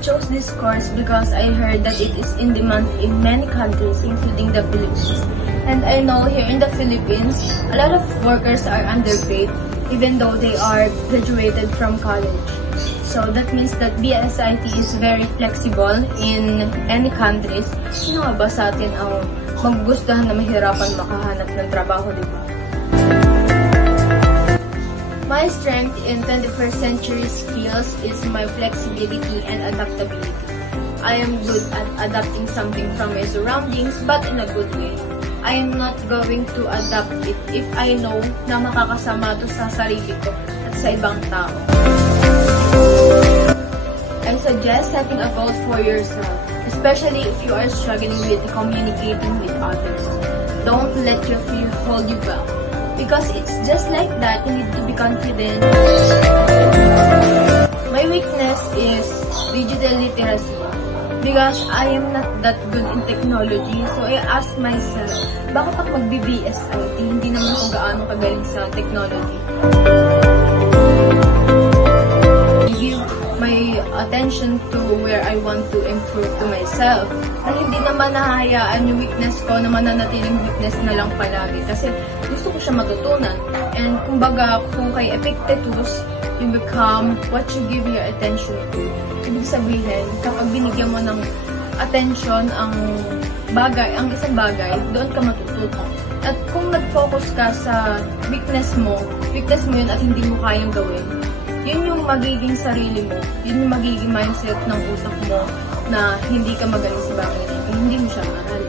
chose this course because I heard that it is in demand in many countries, including the Philippines. And I know here in the Philippines, a lot of workers are underpaid, even though they are graduated from college. So that means that BSIT is very flexible in any countries. Sino nga ba sa atin ang magugustuhan na mahirapan makahanap ng trabaho, di ba? My strength in 21st century skills is my flexibility and adaptability. I am good at adapting something from my surroundings, but in a good way. I am not going to adapt it if I know na makakasama to sa sarili ko at sa ibang tao. I suggest setting a goal for yourself, especially if you are struggling with communicating with others. Don't let your fear hold you back. Because it's just like that, you need to be confident. My weakness is digital literacy. Because I am not that good in technology, so I ask myself, bakit ako mag-BSIT? Hindi naman ako gaano kagaling sa technology. Give my attention to where I want to improve to myself. At hindi naman nahahayaan yung weakness ko na mananatiling weakness na lang palagi. Kasi gusto ko siya matutunan. And kumbaga, kung kay Epictetus, you become what you give your attention to. Ibig sabihin, kapag binigyan mo ng attention ang isang bagay, doon ka matututo. At kung nag-focus ka sa weakness mo yun at hindi mo kayang gawin, yun yung magiging sarili mo, yun yung magiging mindset ng utak mo na hindi ka magaling sa bagay, hindi mo siya mahal.